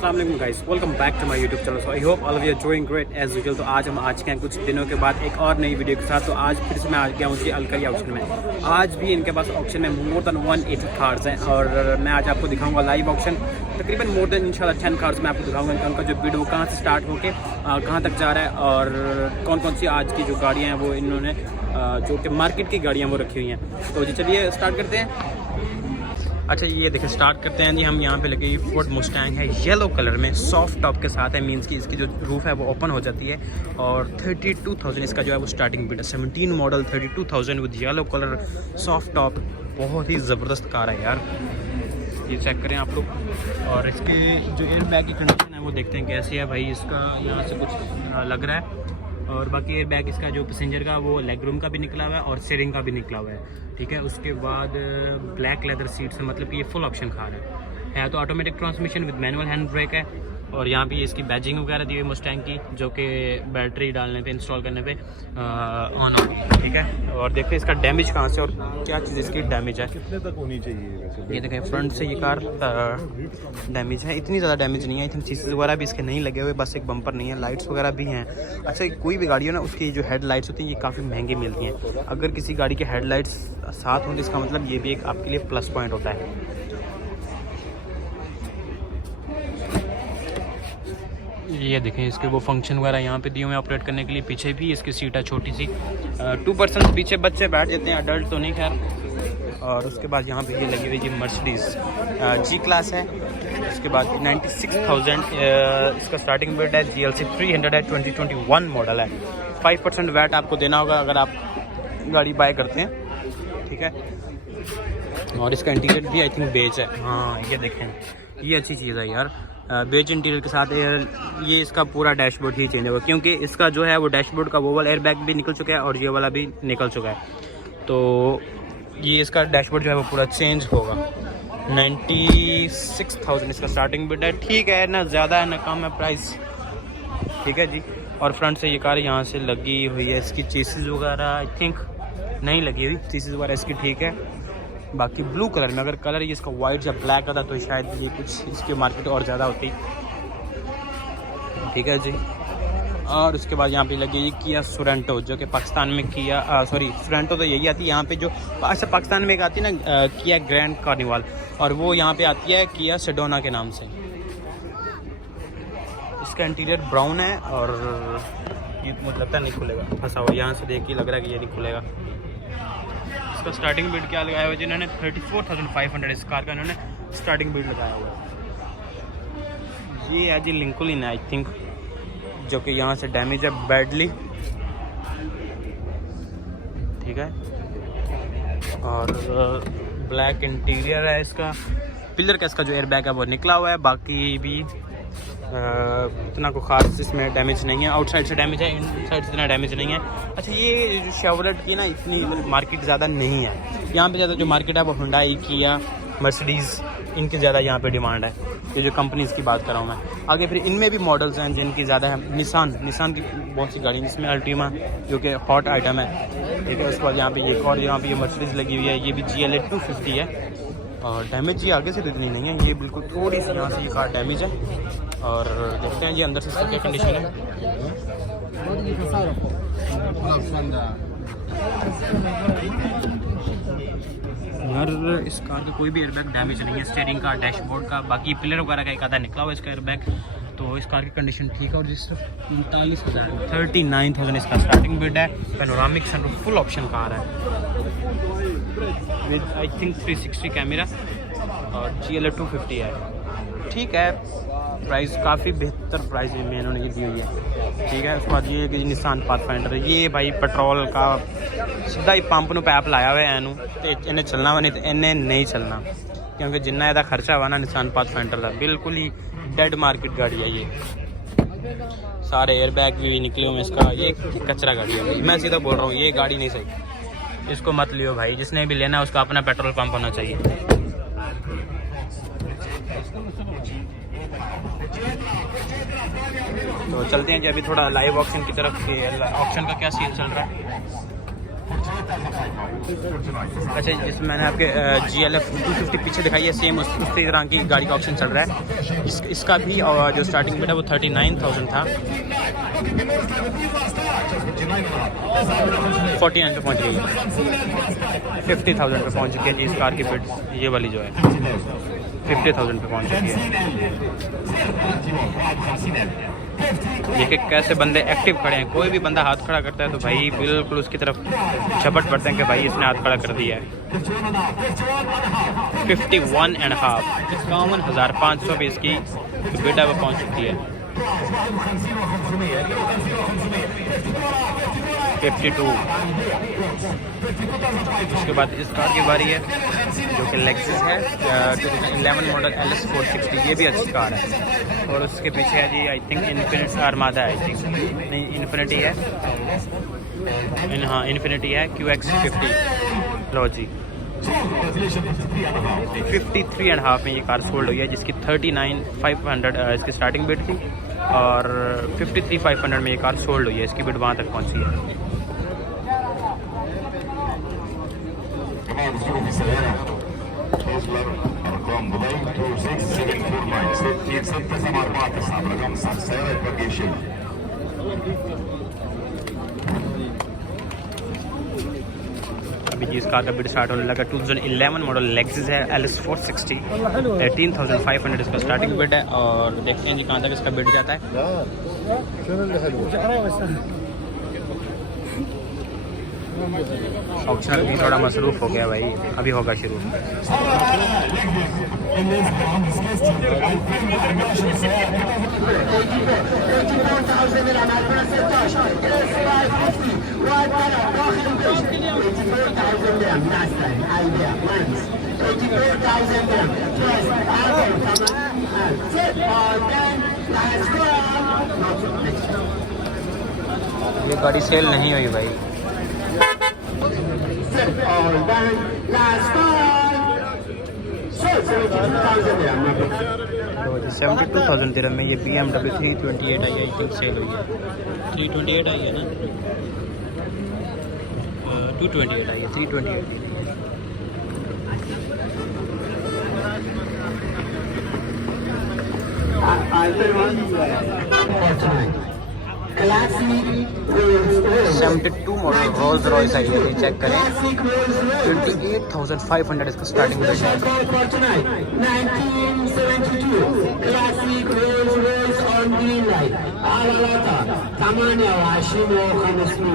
अस्सलाम वालेकुम guys, welcome back to my YouTube channel. So I hope all of you are doing great as usual. तो आज हम आ चुके हैं कुछ दिनों के बाद एक और नई वीडियो के साथ। तो आज फिर से मैं आ गया हूँ जी अलकरिया ऑक्शन में। आज भी इनके पास ऑक्शन में मोर देन 180 कार्ड्स हैं और मैं आज आपको दिखाऊंगा लाइव ऑक्शन। तकरीबन मोर देन इंशाल्लाह 10 कार्ड्स मैं आपको दिखाऊंगा उनका जो वीडियो कहाँ से स्टार्ट होके कहाँ तक जा रहा है और कौन कौन सी आज की जो गाड़ियाँ हैं वो इन्होंने जो कि मार्केट की गाड़ियाँ वो रखी हुई हैं। तो जी चलिए स्टार्ट करते हैं। अच्छा ये देखिए स्टार्ट करते हैं जी। हम यहाँ पे लगे ये फोर्ड मुस्टैंग है येलो कलर में, सॉफ्ट टॉप के साथ है। मींस कि इसकी जो रूफ है वो ओपन हो जाती है और 32,000 इसका जो है वो स्टार्टिंग बिड है। 17 model 32,000 with yellow colour soft top. बहुत ही ज़बरदस्त कार है यार, ये चेक करें आप लोग। और इसकी जो एयर बैग की कंडीशन है वो देखते हैं कैसी है भाई। इसका यहाँ से कुछ लग रहा है और बाकी एयर बैग इसका जो पैसेंजर का वो लेग रूम का भी निकला हुआ है और स्टीयरिंग का भी निकला हुआ है, ठीक है। उसके बाद ब्लैक लेदर सीट्स है, मतलब कि ये फुल ऑप्शन कार है तो automatic transmission with manual hand brake है। और यहाँ भी इसकी बैजिंग वगैरह दी हुई मुस्टैंग की जो कि बैटरी डालने पे इंस्टॉल करने पे ऑन होगी, ठीक है। और देखते हैं इसका डैमेज कहाँ से और क्या चीज़ इसकी डैमेज है, कितने तक होनी चाहिए वैसे। ये देखें फ्रंट से ये कार डैमेज है, इतनी ज़्यादा डैमेज नहीं है। इतनी सीसीज वगैरह भी इसके नहीं लगे हुए, बस एक बम्पर नहीं है। लाइट्स वगैरह भी हैं। अच्छा कोई भी गाड़ी हो ना उसकी जो हेडलाइट्स होती हैं ये काफ़ी महंगी मिलती हैं। अगर किसी गाड़ी के हेडलाइट्स साथ हों तो इसका मतलब ये भी एक आपके लिए प्लस पॉइंट होता है। ये देखें इसके वो फंक्शन वगैरह यहाँ पे दिए हुए हैं ऑपरेट करने के लिए। पीछे भी इसकी सीट है छोटी सी, 2% पीछे बच्चे बैठ जाते हैं, अडल्ट तो नहीं खैर। और उसके बाद यहाँ पे ये लगी हुई जी मर्सिडीज़ जी क्लास है। उसके बाद 96,000 इसका स्टार्टिंग बिड है। GLC 300 है, 2021 मॉडल है। 5% वैट आपको देना होगा अगर आप गाड़ी बाय करते हैं, ठीक है। और इसका इंटीरियर भी आई थिंक बेज है। हाँ ये देखें ये अच्छी चीज़ है यार, बेज इंटीरियर के साथ ये इसका पूरा डैशबोर्ड ही चेंज होगा क्योंकि इसका जो है वो डैशबोर्ड का वो वाला एयर बैग भी निकल चुका है और ये वाला भी निकल चुका है। तो ये इसका डैशबोर्ड जो है वो पूरा चेंज होगा। 96,000 इसका स्टार्टिंग बिड है, ठीक है ना, ज़्यादा है ना कम है प्राइस, ठीक है जी। और फ्रंट से ये कार यहाँ से लगी हुई है। इसकी चेसिस वगैरह आई थिंक नहीं लगी हुई, चेसिस वगैरह इसकी ठीक है। बाकी ब्लू कलर में, अगर कलर ये इसका वाइट या ब्लैक आता तो शायद ये कुछ इसकी मार्केट और ज़्यादा होती, ठीक है जी। और उसके बाद यहाँ पे लगी है किया सोरेंटो जो कि पाकिस्तान में किया सोरेंटो तो यही आती है यहाँ पे। जो अच्छा पाकिस्तान में एक आती है ना किया ग्रैंड कार्निवाल, और वो यहाँ पे आती है किया सेडोना के नाम से। इसका इंटीरियर ब्राउन है और ये मुझे लगता है नहीं खुलेगा, फंसा हुआ यहाँ से देख के लग रहा है कि ये नहीं खुलेगा। इसका स्टार्टिंग बिड क्या लगाया हुआ है जिन्होंने 34,500 इस कार का इन्होंने स्टार्टिंग बिड लगाया हुआ है। ये है जी लिंकन आई थिंक जो कि यहाँ से डैमेज है बैडली, ठीक है। और ब्लैक इंटीरियर है इसका। पिलर का इसका जो एयर बैग है वो निकला हुआ है, बाकी भी इतना को खास इसमें डैमेज नहीं है। आउटसाइड से डैमेज है, इनसाइड से इतना डैमेज नहीं है। अच्छा ये जो शेवरलेट की ना इतनी मार्केट ज़्यादा नहीं है यहाँ पे। ज़्यादा जो मार्केट है वो हुंडई किया मर्सिडीज़ इनकी ज़्यादा यहाँ पे डिमांड है, ये जो कंपनीज़ की बात कर रहा हूँ मैं। आगे फिर इनमें भी मॉडल्स हैं जिनकी ज़्यादा है। निसान की बहुत सी गाड़ी जिसमें अल्टीमा जो कि हॉट आइटम है, ठीक है। उसके बाद यहाँ पे ये और यहाँ पे ये मर्सिडीज़ लगी हुई है, ये भी GLA 250 है। और डैमेज ये आगे से तो इतनी नहीं है, ये बिल्कुल थोड़ी सी यहाँ से ये कार डैमेज है। और देखते हैं ये अंदर से क्या कंडीशन है। यार इस कार का कोई भी एयरबैग डैमेज नहीं है, स्टीयरिंग का, डैशबोर्ड का, बाकी पिलर वगैरह का एक आधा निकला हुआ इसका एयरबैग। तो इस कार की कंडीशन ठीक है। और जिस 39,000 इसका स्टार्टिंग बिड है। Panoramic sunroof full option car है विद आई थिंक 360 कैमरा और GLA 250 है, ठीक है। प्राइस काफ़ी बेहतर प्राइस में इन्होंने ये दी हुई है, ठीक है। उसके बाद ये निसान पाथफाइंडर है, ये भाई पेट्रोल का सीधा ही पंप ਨੂੰ पैप लाया हुआ है एनू तो इन्हें चलना वा नहीं तो इन्हें नहीं चलना क्योंकि जिन्ना ਇਹਦਾ खर्चा हुआ ना निसान पाथफाइंडर का बिल्कुल ही डेड मार्केट गाड़ी है ये। सारे एयर बैग भी निकले हुए इसका, ये कचरा गाड़ी है। मैं सीधा बोल रहा हूँ ये गाड़ी नहीं सही, इसको मत लियो भाई। जिसने भी लेना है उसका अपना पेट्रोल पंप होना चाहिए। तो चलते हैं जी अभी थोड़ा लाइव ऑक्शन की तरफ। ऑक्शन का क्या सीन चल रहा है अच्छा, जिसमें मैंने आपके GLF 250 पीछे दिखाई है, सेम उसी तरह की गाड़ी का ऑप्शन चल रहा है। इसका भी जो स्टार्टिंग बिड है वो 39,000 था, 49 पे पहुँच गई है, 50,000 पे पहुँच चुकी है जी इस कार की बिड। ये वाली जो है 50,000 पे पहुँच चुकी है। देखिए कैसे बंदे एक्टिव खड़े हैं। कोई भी बंदा हाथ खड़ा करता है तो भाई बिल्कुल उसकी तरफ झपट पड़ते हैं कि भाई इसने हाथ खड़ा कर दिया है। 51.5, 51,500 पे इसकी बिड वो पहुँच चुकी है। 52। उसके बाद इस कार की बारी है जो कि लेक्सस है 2011 मॉडल LS 460। ये भी अच्छी कार है। और उसके पीछे है जी आई थिंक इन्फिनिटी आर्मादा है, आई थिंक नहीं इन्फिनिटी है, हाँ इन्फिनिटी है QX50। लो जी 53.5 में ये कार सोल्ड हुई है, जिसकी 39,500 इसकी स्टार्टिंग बिड थी और 53,500 में ये कार सोल्ड हुई है। इसकी बिड वहाँ तक पहुँची है। अभी जी इस कार का बिड स्टार्ट होने लगा। 2011 मॉडल लेक्सस है LS 460, 18,500 इसका स्टार्टिंग बिड है। और देखते हैं जी कहाँ तक इसका बिड जाता है। ऑप्शन भी थोड़ा मसरूफ हो गया भाई, अभी होगा शुरू। ये गाड़ी सेल नहीं हुई भाई। 72,000 दिरहम में ये BMW 328 आई है, आई थिंक सेल हुई है। 328 आई है ना, 228 आई है, 328। Classic 72 मॉडल रोल्स रॉयस आई है, चेक करें। 28,500 इसका स्टार्टिंग प्राइस है। 1972 classic Rolls Royce on green light आलाता 28,500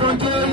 28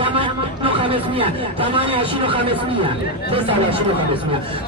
8,500 28,500 29,500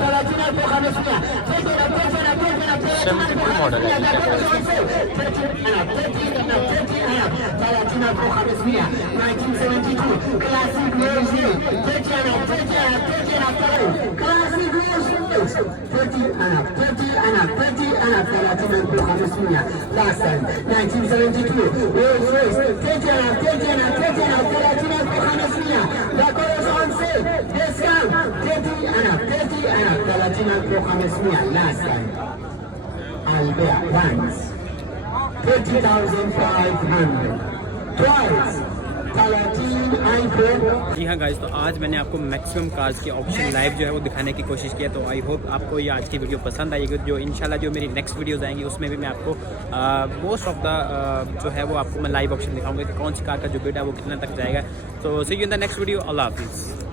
30,500 72 मॉडल है, चेक करें। 1972 classic Rolls classic Rolls 30,500 last time 1972 Rolls Royce 30,500 the car is on sale discount 30,500 last time Albert once 30,500 twice जी हाँ guys, तो आज मैंने आपको मैक्सिमम कार्स के ऑप्शन लाइव जो है वो दिखाने की कोशिश किया। तो आई होप आपको ये आज की वीडियो पसंद आएगी। जो इंशाल्लाह जो मेरी नेक्स्ट वीडियोज़ आएंगी उसमें भी मैं आपको मोस्ट ऑफ द जो है वो आपको मैं लाइव ऑप्शन दिखाऊंगा कि कौन सी कार का जो बिड है वो कितने तक जाएगा। तो see you in the next video. अल्लाह हाफिज़।